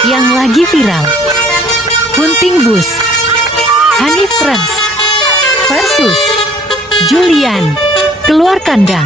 Yang lagi viral, Hunting Bus, Hanif Friends versus Julian, keluar kandang.